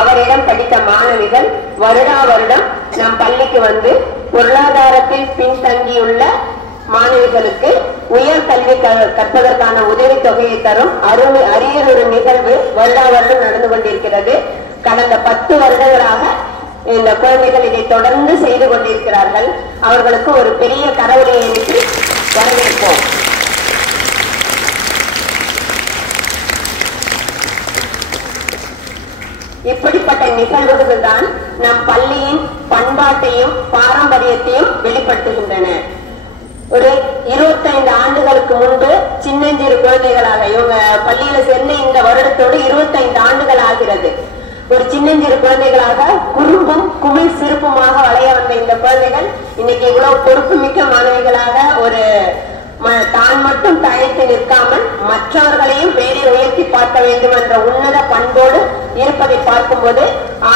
அவரிடம் படித்த மாணவிகள் வருடா வருடம் நம் பள்ளிக்கு வந்து பொருளாதாரத்தில் பின்தங்கியுள்ள மாணவிகளுக்கு உயர் கல்வி கற்பதற்கான உதவி தொகையை தரும் அரியொரு நிகழ்வு வருடா வருடம் நடந்து கொண்டிருக்கிறது. கடந்த 10 வருடங்களாக இந்த குழந்தைகள் இதை தொடர்ந்து செய்து கொண்டிருக்கிறார்கள். அவர்களுக்கு ஒரு பெரிய கரவொலியை எழுப்பி வரவேற்போம். இப்படிப்பட்ட நிகழ்வுகள் தான் நம் பள்ளியின் பண்பாட்டையும் பாரம்பரியத்தையும் வெளிப்படுத்துகின்றன. ஒரு 25 ஆண்டுகளுக்கு முன்பு சின்னஞ்சிறு குழந்தைகளாக இவங்க பள்ளியில சேர்ந்து இந்த வருடத்தோடு 25 ஆண்டுகள் ஆகிறது. ஒரு சின்னஞ்சிறு குழந்தைகளாக குறும்பும் குமிழ் சிறுப்புமாக வளைய வந்த இந்த குழந்தைகள் இன்னைக்கு இவ்வளவு பொறுப்புமிக்க மாணவிகளாக ஒரு தான் மட்டும் தழைத்து நிற்காமல் மற்றவர்களையும் மேலே உயர்த்தி பார்க்க வேண்டும் என்ற உன்னத பண்போடு இருப்பதை பார்க்கும்போது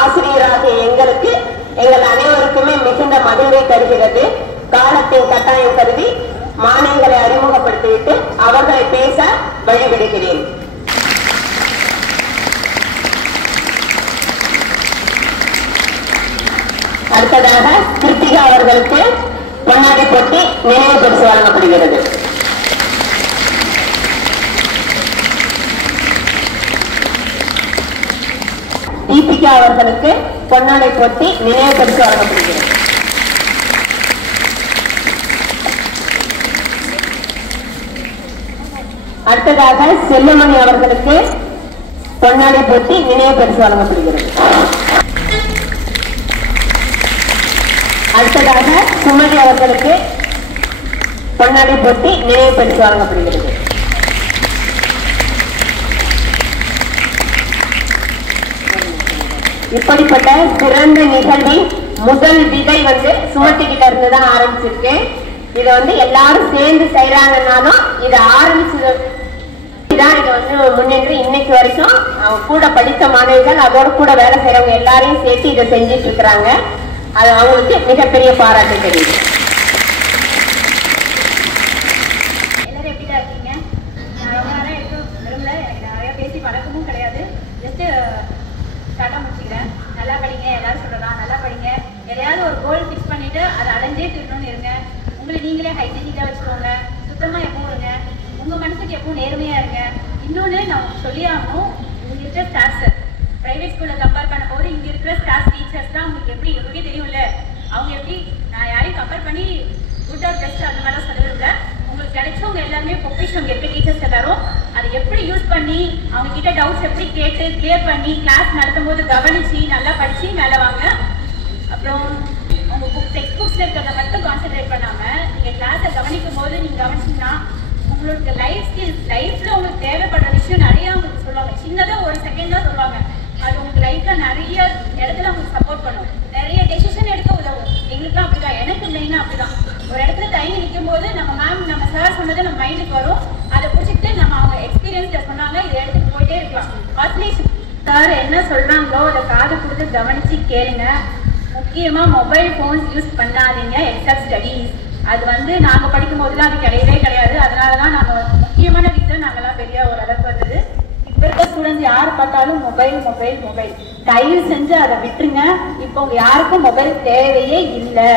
ஆசிரியராக எங்கள் அனைவருக்குமே மிகுந்த மகிழ்வை தருகிறது. காலத்தின் கட்டாயம் கருதி மாணவிகளை அறிமுகப்படுத்திவிட்டு அவர்களை பேச வழிவிடுகிறேன். அடுத்ததாக கிருத்திகா அவர்களுக்கு பொன்னாடை போட்டி நினைவு பரிசு வழங்கப்படுகிறது. தீபிகா அவர்களுக்கு பொன்னாடை போட்டி நினைவு பரிசு வழங்கப்படுகிறது. அடுத்ததாக செல்லுமணி அவர்களுக்கு பொன்னாடை போட்டி நினைவு பரிசு வழங்கப்படுகிறது. அடுத்ததாக சுமதி அவர்களுக்கு பொன்னாடை போட்டி நினைவு பரிசு வழங்கப்படுகிறது. இப்படிப்பட்ட சிறந்த நிகழ்வின் முதல் விதை சுமதி கிட்ட இருந்துதான் ஆரம்பிச்சிருக்கு. இதை எல்லாரும் சேர்ந்து செய்யறாங்கன்னாலும் இதை ஆரம்பிச்சதுதான் இதை முன்னின்று இன்னைக்கு வரைக்கும் கூட படித்த மாணவிகள் அதோட கூட வேலை செய்யறவங்க எல்லாரையும் சேர்த்து இதை செஞ்சிட்டு இருக்கிறாங்க. அது அவங்களுக்கு மிகப்பெரிய பாராட்டு தெரியுது. எல்லாரும் எப்படிதான் இருக்கீங்க? நான் ரொம்ப நேரம் எடுக்க விரும்பல, எனக்கு நிறைய பேசி பழக்கமும் கிடையாது. ஜஸ்ட் ஸ்டார்டா முடிச்சுக்கிறேன். நல்லா படிங்க, எல்லாரும் சொல்றதா நல்லா படிங்க. எதையாவது ஒரு கோல் ஃபிக்ஸ் பண்ணிட்டு அதை அடைஞ்சே தீரணும்னு இருங்க. உங்களை நீங்களே ஹைஜீனிக்கா வச்சுக்கோங்க. சுத்தமா எப்பவும் இருங்க. உங்க மனசுக்கு எப்பவும் நேர்மையா இருங்க. இன்னொன்னு நான் சொல்லி ஆகணும், இங்க இருக்கிற ஸ்டாஃப்ஸ் பிரைவேட் ஸ்கூல்ல கம்பேர் பண்ண போது இங்க இருக்கிற ஸ்டாஃப் டீச்சர்ஸ் தான் உங்களுக்கு எப்படி உங்களுக்கே தெரியும்ல, அவங்க எப்படி நான் யாரையும் கம்பேர் பண்ணி குட் ஆர் பெஸ்ட் அந்த மாதிரிலாம் சொல்லல. உங்களுக்கு கிடைச்சவங்க எல்லாருமே பொக்கிஷம் இருக்க டீச்சர்ஸ் எல்லாரும் அதை எப்படி யூஸ் பண்ணி அவங்க கிட்ட டவுட்ஸ் எப்படி கேட்டு கிளியர் பண்ணி கிளாஸ் நடத்தும் போது கவனிச்சு நல்லா படிச்சு மேலே வாங்க. அப்புறம் உங்க டெக்ஸ்ட் புக்ஸ்ல இருக்கிறத மட்டும் கான்சென்ட்ரேட் பண்ணாம நீங்க கிளாஸை கவனிக்கும் போது நீங்க கவனிச்சீங்கன்னா உங்களுக்கு லைஃப் ஸ்கில்ஸ் லைஃப்ல உங்களுக்கு தேவைப்படுற விஷயம் நிறைய உங்களுக்கு சொல்லுவாங்க. சின்னதா ஒரு செகண்ட் தான் சொல்லுவாங்க, அது உங்களுக்கு லைஃப்ல நிறைய இடத்துல உங்களுக்கு சப்போர்ட் பண்ணும். நிறைய டெசிஷன் எடுக்க உதவும். எங்களுக்குலாம் அப்படிதான், எனக்கு மெயினா அப்படிதான். ஒரு இடத்துல தயங்கி நிற்கும் போது நம்ம மேம் நம்ம சார் சொன்னது நம்ம மைண்டுக்கு வரும். அதை பிடிச்சிட்டு நம்ம அவங்க எக்ஸ்பீரியன்ஸ்ல சொன்னாங்க இதை எடுத்துட்டு போயிட்டே இருக்கலாம். ஃபர்ஸ்ட்லி சார் என்ன சொல்றாங்களோ அதை காது கொடுத்து கவனிச்சு கேளுங்க. முக்கியமா மொபைல் போன்ஸ் யூஸ் பண்ணாதீங்க எக்ஸப்ட் ஸ்டடீஸ். அது நாங்க படிக்கும் போதுலாம் அது கிடையவே கிடையாது. அதனாலதான் நாங்க முக்கியமான ரீசன் நாங்கெல்லாம் பெரிய ஒரு அளவுக்கு வந்தது. இப்ப இருக்க ஸ்டூடெண்ட்ஸ் யார் பார்த்தாலும் மொபைல் மொபைல் மொபைல். தயவு செஞ்சு அதை விட்டுருங்க. இப்போ யாருக்கும் மொபைல் தேவையே இல்லை.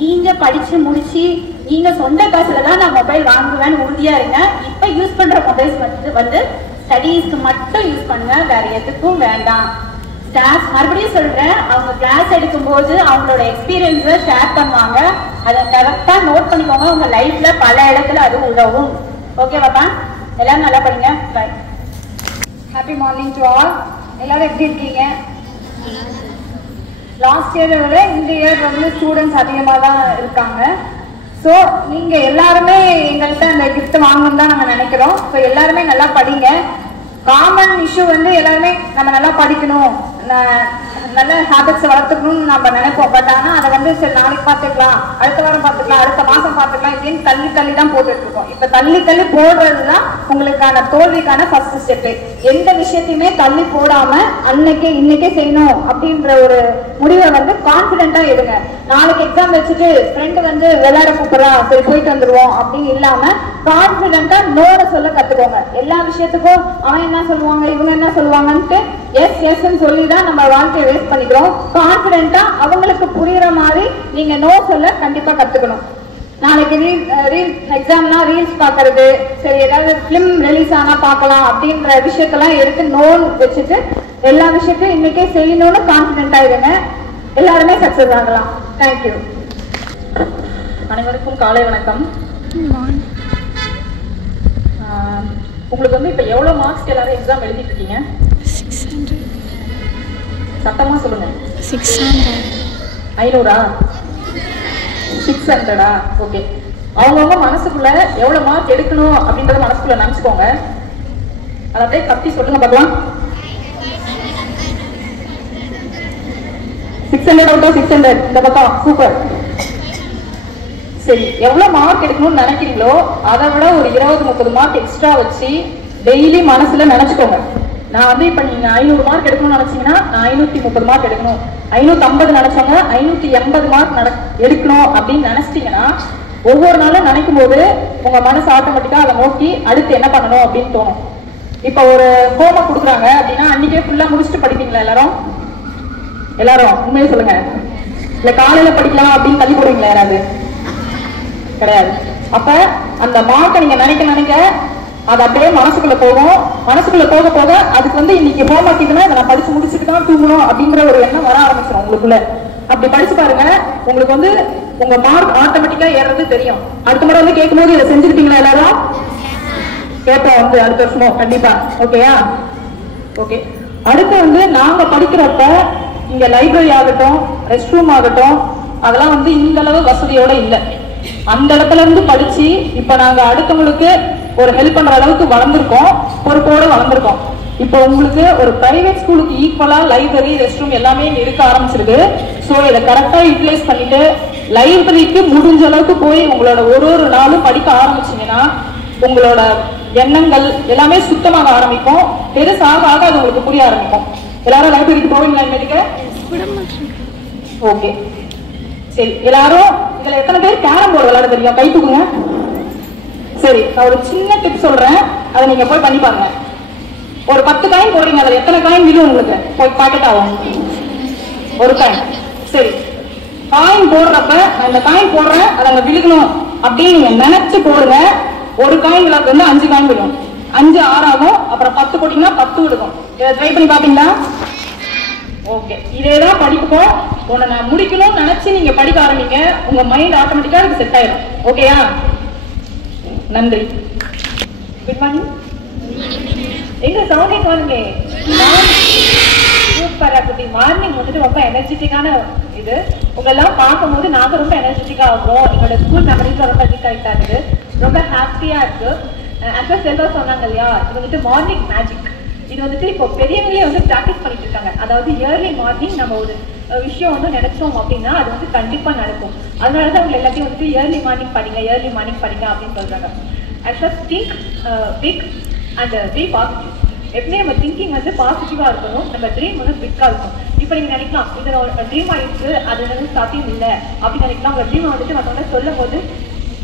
நீங்க படிச்சு முடிச்சு நீங்க சொந்த காசுல தான் நான் மொபைல் வாங்குவேன்னு உறுதியா இருங்க. இப்ப யூஸ் பண்ற மொபைல்ஸ் ஸ்டடீஸ்க்கு மட்டும் யூஸ் பண்ணுங்க, வேற எதுக்கும் வேண்டாம். ஸ்டாஃப் மறுபடியும் சொல்றேன், அவங்க கிளாஸ் எடுக்கும் போது அவங்களோட எக்ஸ்பீரியன்ஸை ஷேர் பண்ணுவாங்க. அதை கரெக்டா நோட் பண்ணிக்கோங்க. உங்க லைஃப்ல பல இடத்துல அது உதவும். ஓகேவாப்பா? எல்லாரும் நல்லா படிங்க. Bye. Happy morning to all. எல்லாரும் எப்படி இருக்கீங்க? லாஸ்ட் இயரை விட இந்த இயர் ஸ்டூடெண்ட்ஸ் அதிகமாக தான் இருக்காங்க. ஸோ நீங்கள் எல்லாருமே எங்கள்கிட்ட அந்த கிஃப்ட் வாங்கணும்னு தான் நாங்கள் நினைக்கிறோம். ஸோ எல்லாருமே நல்லா படிங்க. காமன் இஷ்யூ எல்லாருமே நம்ம நல்லா படிக்கணும், நல்ல ஹேபிட்ஸை வளர்த்துக்கணும்னு நம்ம நினைப்போம். பட் ஆனால் அதை சரி நாளைக்கு பார்த்துக்கலாம், அடுத்த வாரம் பார்த்துக்கலாம், அடுத்த மாதம் பார்த்துக்கலாம், இப்படின்னு தள்ளி தள்ளி தான் போட்டுட்டு இருக்கோம். இப்போ தள்ளி தள்ளி போடுறது தான் உங்களுக்கான தோல்விக்கான ஃபர்ஸ்ட் ஸ்டெப்பு. எந்த விஷயத்தையுமே தள்ளி போடாம அன்னைக்கே இன்னைக்கே செய்யணும் அப்படின்ற ஒரு முடிவை கான்ஃபிடென்ட்டா எடுங்க. நாளைக்கு எக்ஸாம் வச்சுட்டு ஃப்ரெண்டு விளையாட கூப்பிடலாம், சரி போயிட்டு வந்துருவோம் அப்படின்னு இல்லாம கான்ஃபிடென்ட்டா நோட சொல்ல கத்துக்கோங்க. எல்லா விஷயத்துக்கும் அவன் என்ன சொல்லுவாங்க இவங்க என்ன சொல்லுவாங்கன்ட்டு எஸ் எஸ்ன்னு சொல்லி தான் நம்ம வாழ்க்கையை வேஸ்ட் பண்ணிக்கிறோம். கான்ஃபிடென்ட்டா அவங்களுக்கு புரியுற மாதிரி நீங்க நோ சொல்ல கண்டிப்பா கத்துக்கணும். நாளைக்கு ரீல் எக்ஸாம்னா ரீல்ஸ் பார்க்கறது, சரி ஏதாவது ஃபிலிம் ரிலீஸ் ஆனா பார்க்கலாம் அப்படின்ற விஷயத்தெல்லாம் எடுத்து நோன்னு வச்சுட்டு எல்லா விஷயத்தையும் இன்னைக்கே செய்யணும்னு கான்ஃபிடென்ட்டா இருங்க. எல்லாருமே சக்சஸ் ஆகலாம். தேங்க்யூ. அனைவருக்கும் காலை வணக்கம். உங்களுக்கு வந்து இப்போ எவ்வளோ மார்க்ஸ்க்கு எல்லாரும் எக்ஸாம் எழுதிட்டு இருக்கீங்க? 600. சத்தமாக சொல்லுங்க. 600. 500ஆ? 600ஆ? ஓகே. அவங்கவுங்க மனசுக்குள்ள எவ்வளோ மார்க் எடுக்கணும் அப்படின்றத மனசுக்குள்ள நினச்சிக்கோங்க. அதை அப்படியே கத்தி சொல்லுங்க பார்க்கலாம். 600 அவுட் ஆஃப் 600. இந்த பக்கம் சூப்பர். சரி, எவ்வளோ மார்க் எடுக்கணும்னு நினைக்கிறீங்களோ அதை விட ஒரு 20-30 மார்க் எக்ஸ்ட்ரா வச்சு டெய்லி மனசுல நினைச்சுக்கோங்க. நான் வந்து இப்போ நீங்க 500 மார்க் எடுக்கணும்னு நினைச்சீங்கன்னா நான் 530 மார்க் எடுக்கணும், 550 நினைச்சவங்க 580 மார்க் எடுக்கணும் அப்படின்னு நினைச்சிட்டீங்கன்னா ஒவ்வொரு நாளும் நினைக்கும் போது உங்க மனசு ஆட்டோமேட்டிக்கா அதை நோக்கி அடுத்து என்ன பண்ணணும் அப்படின்னு தோணும். இப்போ ஒரு ஹோம்ஒர்க் கொடுக்குறாங்க அப்படின்னா அன்னைக்கே ஃபுல்லா முடிச்சுட்டு படிப்பீங்களா எல்லாரும்? எல்லாரும் உண்மையை சொல்லுங்க. இல்ல காலையில படிக்கலாம் அப்படின்னு தள்ளி போடுவீங்களா யாராவது? கிடையாது. அப்ப அந்த மார்க்கை நீங்க நினைக்க அது அப்படியே மனசுக்குள்ள போகும். மனசுக்குள்ள போக போக அதுக்கு வந்து இன்னைக்கு ஹோம்ஒர்க் இதுனா இதை நான் படிச்சு முடிச்சுட்டு தான் தூங்கணும் அப்படிங்கிற ஒரு எண்ணம் வர ஆரம்பிச்சிடும் உங்களுக்குள்ள. அப்படி படிச்சு பாருங்க, உங்களுக்கு வந்து உங்க மார்க் ஆட்டோமேட்டிக்கா ஏறது தெரியும். அடுத்த முறை வந்து கேட்கும் போது இதை செஞ்சுக்கிட்டீங்களா எல்லாரும்? கேட்போம் வந்து அடுத்த வருஷமும் கண்டிப்பா. ஓகேயா? ஓகே. அடுத்து வந்து நாங்க படிக்கிறப்ப இங்க லைப்ரரி ஆகட்டும், ரெஸ்ட் ரூம் ஆகட்டும், அதெல்லாம் வந்து இந்த அளவு வசதியோட இல்லை. அந்த இடத்துல இருந்து படிச்சு இப்ப நாங்க அடுத்தவங்களுக்கு ஒரு ஹெல்ப் பண்ற அளவுக்கு வளர்ந்துருக்கோம், பொறுப்போட வளர்ந்துருக்கோம். இப்போ உங்களுக்கு ஒரு பிரைவேட் ஸ்கூலுக்கு ஈக்குவலா லைப்ரரி, ரெஸ்ட் ரூம் எல்லாமே இருக்க ஆரம்பிச்சிருக்கு. ஸோ இதை கரெக்டா யூட்டிலைஸ் பண்ணிட்டு லைப்ரரிக்கு முடிஞ்ச அளவுக்கு போய் உங்களோட ஒரு நாளும் படிக்க ஆரம்பிச்சீங்கன்னா உங்களோட எண்ணங்கள் எல்லாமே சுத்தமாக ஆரம்பிக்கும். பெருசாக ஆக அது உங்களுக்கு புரிய ஆரம்பிக்கும். எல்லாரும் லைப்ரரிக்கு போவீங்களா இனிமேட்டுக்கு? ஓகே சரி. எல்லாரும் இதுல எத்தனை பேர் கேரம் போர்டு விளையாட தெரியும்? கை தூக்குங்க. சரி, நான் ஒரு சின்ன டிப் சொல்றேன், அதை நீங்க போய் பண்ணி பாருங்க. ஒரு 10 காயின் போடுறீங்க, அதுல எத்தனை காயின் விழும் உங்களுக்கு? போய் பாக்கெட் ஆகும் ஒரு காயின். சரி, காயின் போடுறப்ப நான் இந்த காயின் போடுறேன், அதை அங்க விழுகணும் அப்படின்னு நீங்க நினைச்சு போடுங்க. ஒரு காயின் விழாக்கு வந்து 5 காயின் விழும், 5 6 ஆகும். அப்புறம் 10 போட்டீங்கன்னா 10 விழுகும். இதை ட்ரை பண்ணி பாப்பீங்களா? ஓகே, இதேதான் படிப்புக்கும். உன்னை நான் முடிக்கணும்னு நினைச்சு நீங்க படிக்க ஆரம்பிங்க, உங்க மைண்ட் ஆட்டோமேட்டிக்கா இதுக்கு செட் ஆயிடும். ஓகேயா? நன்றி. Good morning. எங்க சவுண்டே காணுங்க. சூப்பரா குட்டி. மார்னிங் வந்துட்டு ரொம்ப எனர்ஜெட்டிக்கான இது. உங்களெல்லாம் பார்க்கும்போது நாங்க ரொம்ப எனர்ஜெட்டிக்கா ஆகும். எங்களோட ஸ்கூல் மெமரிஸ் ரொம்ப ரீகலெக்ட் ஆகுது, ரொம்ப ஹாப்பியா இருக்கு. ஆக்சுவலா செல்வா சொன்னாங்க இல்லையா, இது வந்துட்டு மார்னிங் மேஜிக். இது வந்துட்டு இப்போ பெரியவங்களே வந்து ப்ராக்டிஸ் பண்ணிட்டு இருக்காங்க. அதாவது இயர்லி மார்னிங் நம்ம ஒரு விஷயம் வந்து நினைச்சோம் அப்படின்னா அது வந்து கண்டிப்பா நடக்கும். அதனாலதான் அவங்க எல்லாத்தையும் வந்துட்டு இயர்லி மார்னிங் படிங்க, இயர்லி மார்னிங் படிங்க அப்படின்னு சொல்றாங்க. ஆக்சுவலா think big and be positive. எப்படியே நம்ம திங்கிங் வந்து பாசிட்டிவா இருக்கணும், நம்ம ட்ரீம் வந்து பிக்கா இருக்கும். இப்போ நீங்க நினைக்கலாம் இது ஒரு ட்ரீமா இருக்கு, அது வந்து சாத்தியம் இல்லை அப்படின்னு நினைக்கலாம். உங்க ட்ரீமை வந்துட்டு மற்றவங்க சொல்லும் போது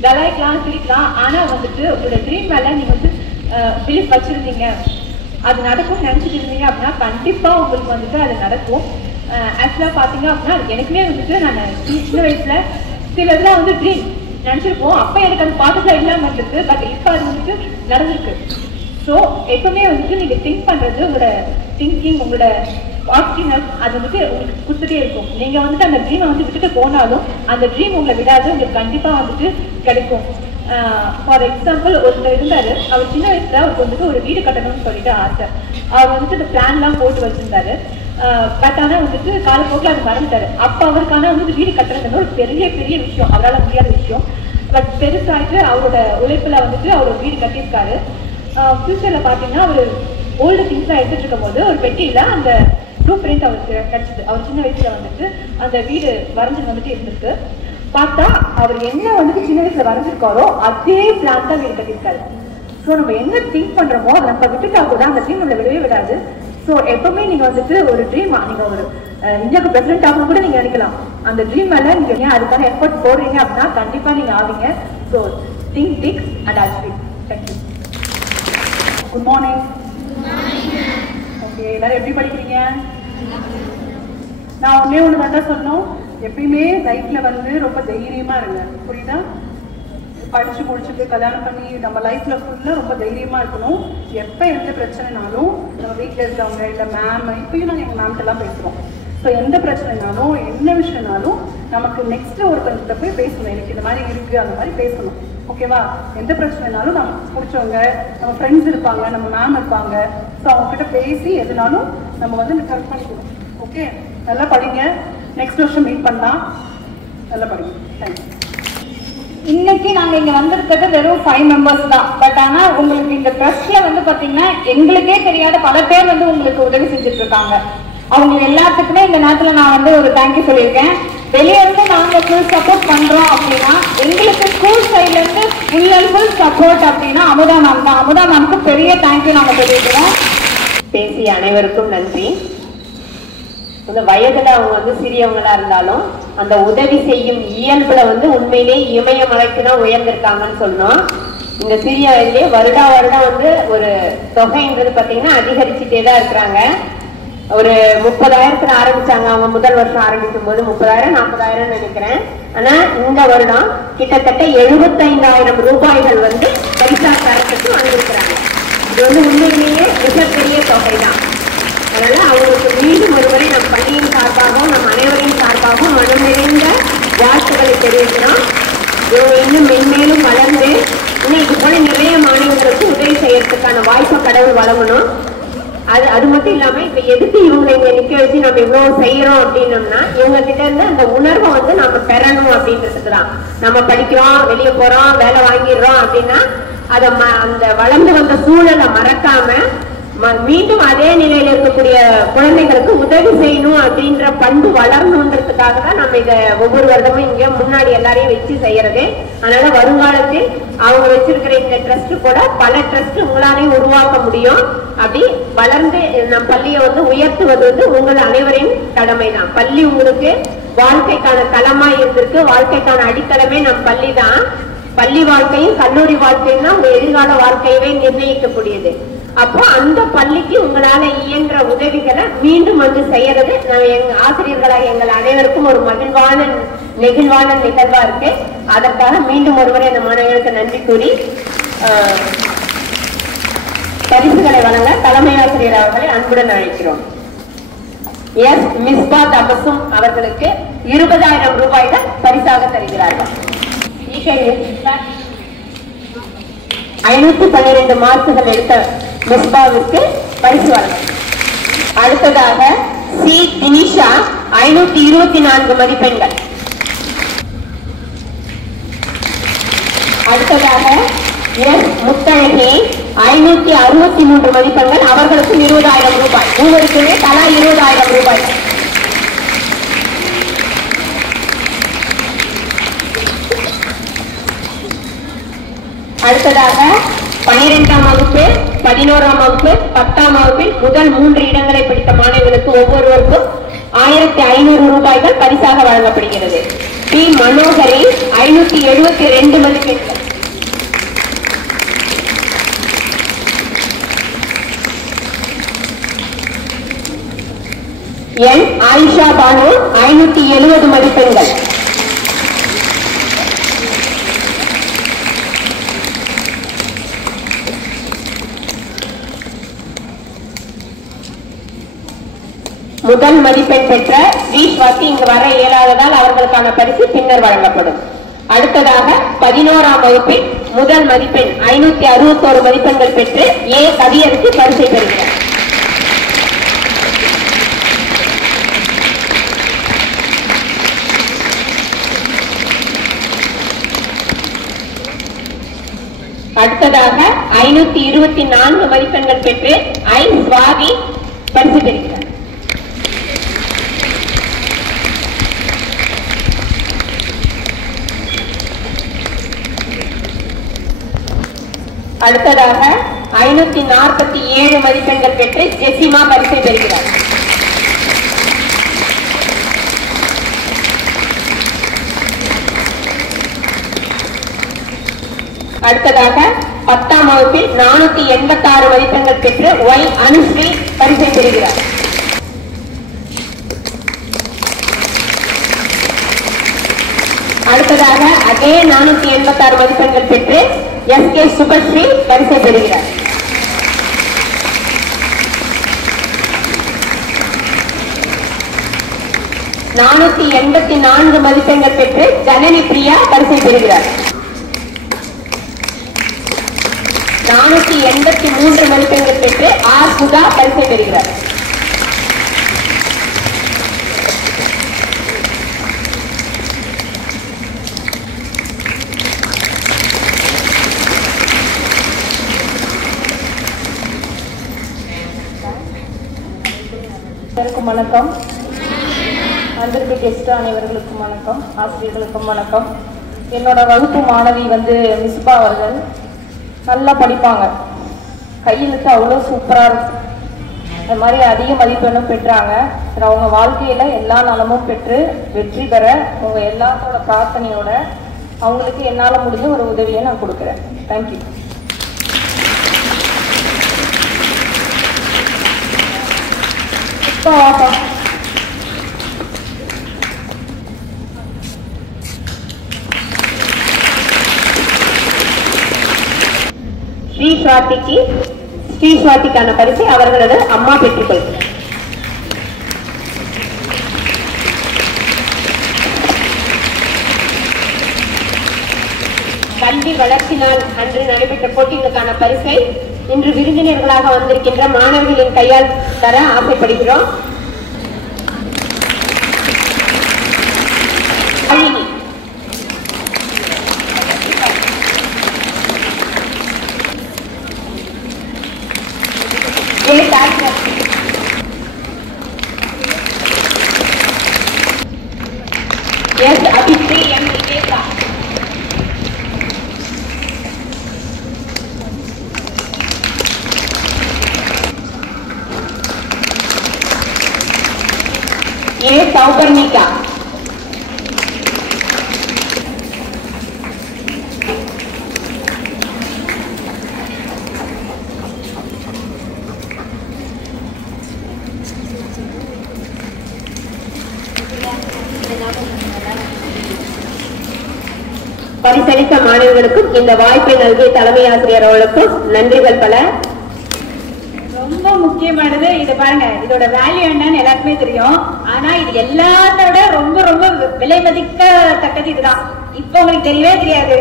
கலாய்க்கலாம், சிரிக்கலாம். ஆனா வந்துட்டு உங்களோட ட்ரீம் மேல நீங்க வந்து பிலீஃப் வச்சிருந்தீங்க, அது நடக்கும் நினைச்சிட்டு இருந்தீங்க அப்படின்னா கண்டிப்பா உங்களுக்கு வந்துட்டு அது நடக்கும். ஆக்சுவலா பாத்தீங்க அப்படின்னா எனக்குமே வந்துட்டு நான் சின்ன வயசுல சில இதெல்லாம் வந்து ட்ரீம் நினைச்சிருப்போம். அப்ப எனக்கு அது பாசிட்டிவா இல்லாம இருந்திருக்கு, பட் இப்ப அது வந்துட்டு நடந்திருக்கு. ஸோ எப்பவுமே வந்துட்டு நீங்க திங்க் பண்றது, உங்களோட திங்கிங், உங்களோட பாசிட்டிவ்னஸ் அது வந்துட்டு உங்களுக்கு கொடுத்துட்டே இருக்கும். நீங்க வந்துட்டு அந்த ட்ரீமை வந்து விட்டுட்டு போனாலும் அந்த ட்ரீம் உங்களை விடாது, உங்களுக்கு கண்டிப்பா வந்துட்டு கிடைக்கும். ஃபார் எக்ஸாம்பிள் ஒருத்தர் இருந்தாரு, அவர் சின்ன வயசுல அவருக்கு வந்துட்டு ஒரு வீடு கட்டணும்னு சொல்லிட்டு ஆசை. அவர் வந்துட்டு இந்த பிளான்லாம் போட்டு வச்சிருந்தாரு. பட் ஆனா வந்துட்டு காலப்போக்கில் அது மறந்துட்டாரு. அப்ப அவருக்கான வந்து வீடு கட்டுறதுன்னு ஒரு பெரிய பெரிய விஷயம், அவரால் முடியாத விஷயம். பட் பெருசாயிட்டு அவரோட உழைப்புல வந்துட்டு அவர் வீடு கட்டியிருக்காரு. ஃபியூச்சர்ல பாத்தீங்கன்னா அவர் ஓல்டு திங்ஸ்லாம் எடுத்துட்டு இருக்கும் போது ஒரு பெட்டியில அந்த ப்ளூ பிரிண்ட் அவருக்கு கிடைச்சது. அவர் சின்ன வயசுல வந்துட்டு அந்த வீடு வரைஞ்சது வந்துட்டு இருந்திருக்கு. பார்த்தா அவர் என்ன வந்துட்டு சின்ன வயசுல வரைஞ்சிருக்காரோ அதே பிளான் தான் வீடு கட்டியிருக்காரு. ஸோ நம்ம என்ன திங்க் பண்றோமோ அதை நம்ம விட்டுட்டா கூட அந்த ட்ரீம் நம்மளை விடவே விடாது. ஸோ எப்பவுமே நீங்க வந்துட்டு ஒரு ட்ரீம், நீங்க ஒரு இந்தியாவுக்கு பிரசிடென்ட் ஆகணும் கூட நீங்க நினைக்கலாம். அந்த ட்ரீம் மேல நீங்க ஏன் அதுக்கான எஃபர்ட் போடுறீங்க அப்படின்னா கண்டிப்பா நீங்க ஆவீங்க. So think big and achieve. Thank you. Good morning. Okay, எல்லாரும் எப்படி படிக்கிறீங்க? நான் ஒண்ணு தான் சொன்னோம், எப்பயுமே லைஃப்ல வந்து ரொம்ப தைரியமா இருங்க. புரியுதா? படிச்சு முடிச்சுட்டு கல்யாணம் பண்ணி நம்ம லைஃப்ல ஃபுல்லா ரொம்ப தைரியமா இருக்கணும். எப்ப எந்த பிரச்சனைனாலும் நம்ம வீட்டுல இருக்கவங்க இல்ல மேம், இப்பயும் நாங்கள் எங்க மேம்கிட்ட எல்லாம் பேசுறோம். ஸோ எந்த பிரச்சனைனாலும் என்ன விஷயம்னாலும் நமக்கு நெக்ஸ்ட் ஒருத்தவங்கிட்ட போய் பேசணும். எனக்கு இந்த மாதிரி இருக்கு, அந்த மாதிரி பேசணும். ஓகேவா? எந்த பிரச்சனைனாலும் நமக்கு பிடிச்சவங்க, நம்ம ஃப்ரெண்ட்ஸ் இருப்பாங்க, நம்ம மேம் இருப்பாங்க. ஸோ அவங்ககிட்ட பேசி எதுனாலும் நம்ம வந்து கரெக்ட் பண்ணிக்கணும். ஓகே, நல்லா படிங்க. நெக்ஸ்ட் வருஷம் மீட் பண்ணலாம். நல்லா படிங்க. தேங்க்யூ. இன்னைக்கு நாங்க இங்க வந்திருக்கிறது வெறும் 5 மெம்பர்ஸ் தான். பட் ஆனா உங்களுக்கு இந்த ட்ரஸ்ட்ல வந்து பாத்தீங்கன்னா எங்களுக்கே தெரியாத பல பேர் வந்து உங்களுக்கு உதவி செஞ்சுட்டு இருக்காங்க. அவங்க எல்லாத்துக்குமே இந்த நேரத்துல நான் வந்து ஒரு தேங்க்யூ சொல்லியிருக்கேன். வெளியே இருந்து நாங்க ஃபுல் சப்போர்ட் பண்றோம் அப்படின்னா, எங்களுக்கு ஸ்கூல் சைட்ல இருந்து ஃபுல் அண்ட் ஃபுல் சப்போர்ட் அப்படின்னா அமுதா மேம் தான். அமுதா மேம்க்கு பெரிய தேங்க்யூ நாங்க சொல்லியிருக்கிறோம். பேசிய அனைவருக்கும் நன்றி. இந்த வயதுல அவங்க வந்து சிறியவங்களா இருந்தாலும் அந்த உதவி செய்யும் இயல்புல வந்து உண்மையிலே இமயமலைக்கு தான் உயர்ந்திருக்காங்கன்னு சொன்னோம். இந்த சிறிய வயதிலே வருடா வருடம் வந்து ஒரு தொகைன்றது பாத்தீங்கன்னா அதிகரிச்சுட்டே தான் இருக்கிறாங்க. ஒரு 30,000 ஆரம்பிச்சாங்க. அவங்க முதல் வருஷம் ஆரம்பிக்கும் போது 30,000 40,000 நினைக்கிறேன். ஆனா இந்த வருடம் கிட்டத்தட்ட 75,000 ரூபாய்கள் வந்து பரிசா தரத்துக்கு வந்திருக்கிறாங்க. இது வந்து உண்மையிலேயே மிகப்பெரிய தொகை தான். அதனால அவங்களுக்கு மீண்டும் ஒருவரை நம் பள்ளியின் சார்பாகவும் நம் அனைவரின் சார்பாகவும் மனம் நிறைந்த வாழ்த்துக்களை தெரிவிக்கிறோம். இவங்க இன்னும் மென்மேலும் வளர்ந்து இன்னும் இது போல நிறைய மாணவர்களுக்கு உதவி செய்யறதுக்கான வாய்ப்பை கடவுள் வழங்கணும். அது மட்டும் இல்லாம இப்ப எதுக்கு இவங்க இங்க நிக்க வச்சு நம்ம இவ்வளவு செய்யறோம் அப்படின்னோம்னா, இவங்க கிட்ட இருந்து அந்த உணர்வை வந்து நம்ம பெறணும் அப்படின்றதுக்குதான். நம்ம படிக்கிறோம், வெளியே போறோம், வேலை வாங்கிடுறோம் அப்படின்னா அதை அந்த வளர்ந்து வந்த சூழலை மறக்காம மீண்டும் அதே நிலையில இருக்கக்கூடிய குழந்தைகளுக்கு உதவி செய்யணும் அப்படின்ற பண்பு வளரணுன்றதுக்காக தான் நம்ம இதை ஒவ்வொரு வருடமும் இங்க முன்னாடி எல்லாரையும் வச்சு செய்யறது. அதனால வருங்காலத்தில் அவங்க வச்சிருக்கிற இந்த ட்ரஸ்ட் கூட பல ட்ரஸ்ட் உங்களாலையும் உருவாக்க முடியும். அப்படி வளர்ந்து நம் பள்ளியை வந்து உயர்த்துவது வந்து உங்கள் அனைவரின் கடமை தான். பள்ளி உங்களுக்கு வாழ்க்கைக்கான களமா இருந்திருக்கு. வாழ்க்கைக்கான அடித்தளமே நம் பள்ளி தான். பள்ளி வாழ்க்கையும் கல்லூரி வாழ்க்கையும் தான் உங்க எதிர்கால வாழ்க்கையவே நிர்ணயிக்கக்கூடியது. அப்போ அந்த பள்ளிக்கு உங்களால இயன்ற உதவிகளை மீண்டும் வந்து செய்யறது எங்க ஆசிரியர்களாக எங்கள் அனைவருக்கும் ஒரு நெகிழ்வான நிகழ்வா இருக்கு. அதற்காக மீண்டும் ஒருவரை அந்த மாணவர்களுக்கு நன்றி கூறி பரிசுகளை வழங்க தலைமை ஆசிரியர் அவர்களை அன்புடன் அழைக்கிறோம். எஸ் மிஸ்பா தபசும் அவர்களுக்கு 20,000 ரூபாய்கள் பரிசாக தருகிறார்கள். 512 மார்க்குகள் எடுத்த மிஸ்பாவிற்கு பரிசு வழங்கும். அடுத்ததாக சி தினிஷா 524 மதிப்பெண்கள். அடுத்ததாக எஸ் முத்தழகி 563 மதிப்பெண்கள். அவர்களுக்கு 20,000 ரூபாய். மூவருக்குமே தலா 20,000 ரூபாய். அடுத்ததாக 12ஆம் வகுப்பு, 11ஆம் வகுப்பு, 10ஆம் வகுப்பில் முதல் 3 இடங்களை பிடித்த மாணவர்களுக்கு ஒவ்வொருவருக்கும் 1,500 ரூபாய்கள் பரிசாக வழங்கப்படுகிறது. பி மனோகரி 572 மதிப்பெண்கள். என் ஆயிஷா பானு 570 மதிப்பெண்கள். முதல் மதிப்பெண் பெற்ற ஸ்ரீஸ்வாதி இங்கு வர இயலாததால் அவர்களுக்கான பரிசு பின்னர் வழங்கப்படும். அடுத்ததாக 11ஆம் வகுப்பில் முதல் மதிப்பெண் 561 மதிப்பெண்கள் பெற்று ஏ கவியருக்கு பரிசை பெறுகிறார். அடுத்ததாக 524 மதிப்பெண்கள் பெற்று ஐ சுவாதி பரிசு பெறுகிறார். அடுத்ததாக 547 மதிப்பெண்கள் பெற்று ஜெசிமா பரிசை பெறுகிறார். அடுத்ததாக 10ஆம் வகுப்பில் 486 மதிப்பெண்கள் பெற்று ஒய் அனுஸ்ரீ பரிசை பெறுகிறார். அடுத்ததாக அதே 486 மதிப்பெண்கள் பெற்று எஸ்.கே. சுபஸ்ரீ பரிசை பெறுகிறார். நானூத்தி 84 மதிப்பெண்கள் பெற்று ஜனனி பிரியா பரிசை பெறுகிறார். 483 மதிப்பெண்கள் பெற்று ஆர் சுதா பரிசை பெறுகிறார். வணக்கம். அன்பிற்கு கெஸ்ட் அனைவர்களுக்கும் வணக்கம், ஆசிரியர்களுக்கும் வணக்கம். என்னோட வகுப்பு மாணவி மிஸ்பா அவர்கள் நல்லா படிப்பாங்க, கையெழுத்து அவ்வளோ சூப்பராக இருக்கும். அது மாதிரி அதிக மதிப்பெண்ணும் பெற்றாங்க. அவங்க வாழ்க்கையில் எல்லா நலமும் பெற்று வெற்றி பெற உங்கள் எல்லாத்தோட பிரார்த்தனையோட அவங்களுக்கு என்னால் முடிஞ்ச ஒரு உதவியை நான் கொடுக்குறேன். தேங்க்யூ. ஸ்ரீ சுவாதிக்கான பரிசை அவர்களது அம்மா பெற்றுக் கொள்கிறார். கல்வி வளர்ச்சி நாள் அன்று நடைபெற்ற போட்டிகளுக்கான பரிசை இன்று விருந்தினர்களாக வந்திருக்கின்ற மாணவர்களின் கையால் தர ஆசைப்படுகிறோம். S Abhisri M Viveka. A Sauparnika. பரிசளித்த மாணவர்களுக்கும் இந்த வாய்ப்பை நல்கிய தலைமை ஆசிரியர் அவர்களுக்கும் நன்றிகள் பல. ரொம்ப முக்கியமானது இது பாருங்க, இதோட வேல்யூ என்னன்னு எல்லாருக்குமே தெரியும். ஆனா இது எல்லாத்தோட ரொம்ப ரொம்ப விலை மதிக்கத்தக்கது இதுதான். இப்ப உங்களுக்கு தெரியவே தெரியாது.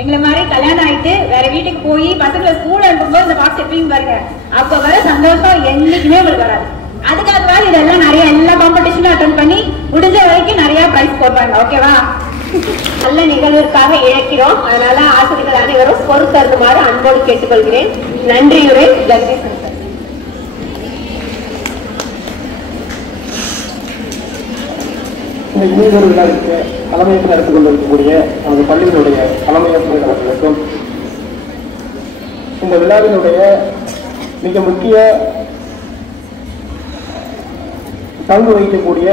எங்களை மாதிரி கல்யாணம் ஆயிட்டு வேற வீட்டுக்கு போய் பசங்களை ஸ்கூல் அனுப்பும்போது இந்த பாக்ஸ் எப்பயும் பாருங்க, அப்ப வர சந்தோஷம் என்னைக்குமே உங்களுக்கு வராது. அதுக்காகவாது இதெல்லாம் நிறைய எல்லா காம்படிஷனும் அட்டன் பண்ணி முடிஞ்ச வரைக்கும் நிறைய பிரைஸ் போடுறாங்க. ஓகேவா? நல்ல நிகழ்விற்காக இழக்கிறோம். அதனால ஆசிரியர்கள் அனைவரும் பொறுத்தருமாறு அன்போடு கேட்டுக்கொள்கிறேன். நன்றியுரை ஜெகதீசன் சார். இந்த இணையதள விழாவிற்கு தலைமையேற்று நடத்திக் கொண்டிருக்கக்கூடிய நமது பள்ளியினுடைய தலைமையாசிரியர் அவர்களுக்கும், இந்த விழாவினுடைய மிக முக்கிய பங்கு வகிக்கக்கூடிய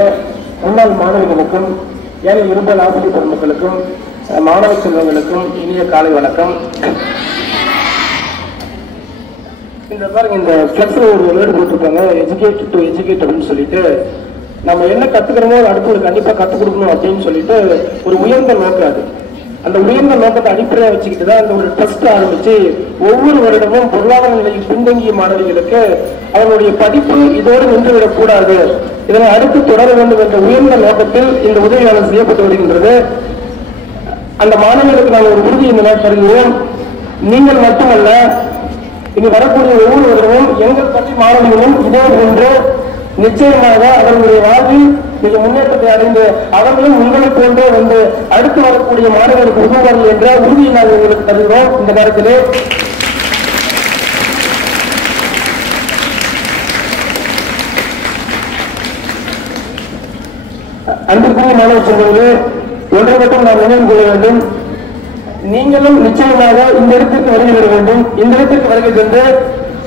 முன்னாள் மாணவிகளுக்கும், ஏழை இரும்பல் ஆசிரியர் பெருமக்களுக்கும், மாணவ செல்வங்களுக்கும் இனிய காலை வணக்கம். இந்த பாருங்க, இந்த ஃபிளக்ஸ்ல ஒரு வேர்டு போட்டிருக்காங்க, எஜுகேட் டு எஜுகேட் அப்படின்னு சொல்லிட்டு. நம்ம என்ன கத்துக்கிறோமோ அடுத்து கண்டிப்பா கற்றுக் கொடுக்கணும் அப்படின்னு சொல்லிட்டு ஒரு உயர்ந்த நோக்கம் அது. அந்த உயர்ந்த நோக்கத்தை அடிப்படையாக வச்சுக்கிட்டு தான் அந்த ஒரு ட்ரஸ்ட் ஆரம்பிச்சு ஒவ்வொரு வருடமும் பொருளாதார நிலையில் பின்தங்கிய மாணவிகளுக்கு அவர்களுடைய படிப்பு இதோடு நின்றுவிடக் கூடாது, இதனை அடுத்து தொடர வேண்டும் என்ற உயர்ந்த நோக்கத்தில் இந்த உதவியாளர் செய்யப்பட்டு வருகின்றது. அந்த மாணவர்களுக்கு நாங்கள் ஒரு உறுதி இந்த நாள் தருகிறோம். நீங்கள் மட்டுமல்ல, இனி வரக்கூடிய ஒவ்வொரு வருடமும் எங்கள் பள்ளி மாணவர்களும் இதே போன்று நிச்சயமாக அவர்களுடைய வாழ்வில் மிக முன்னேற்றத்தை அடைந்து அவர்களும் உங்களை போன்றே அடுத்து வரக்கூடிய மாணவர்களுக்கு உதவுவார்கள் என்ற உறுதியை நாங்கள் உங்களுக்கு தருகிறோம். இந்த நேரத்திலே அன்புக்குரிய மாணவ செல்வங்களே, ஒன்றை மட்டும் நாம் நினைவு கொள்ள வேண்டும். நீங்களும் நிச்சயமாக இந்த இடத்திற்கு வருகை பெற வேண்டும். இந்த இடத்திற்கு வருகை சென்று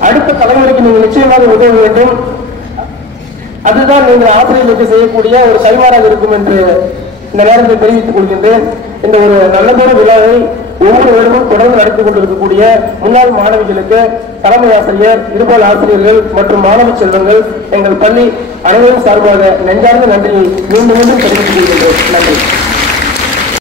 அடுத்த தலைமுறைக்கு நீங்கள் நிச்சயமாக உதவ வேண்டும். அதுதான் நீங்கள் ஆசிரியர்களுக்கு செய்யக்கூடிய ஒரு கைமாறாக இருக்கும் என்று இந்த நேரத்தில் தெரிவித்துக் கொள்கின்றேன். இந்த ஒரு நல்லதொரு விழாவை ஒவ்வொரு வருடமும் தொடர்ந்து நடத்தி கொண்டிருக்கக்கூடிய முன்னாள் மாணவிகளுக்கு தலைமை ஆசிரியர், இருபால் ஆசிரியர்கள் மற்றும் மாணவ செல்வங்கள் எங்கள் பள்ளி அனைவரும் சார்பாக நெஞ்சார்ந்த நன்றியை மீண்டும் மீண்டும் தெரிவித்துக் கொள்கின்றோம். நன்றி.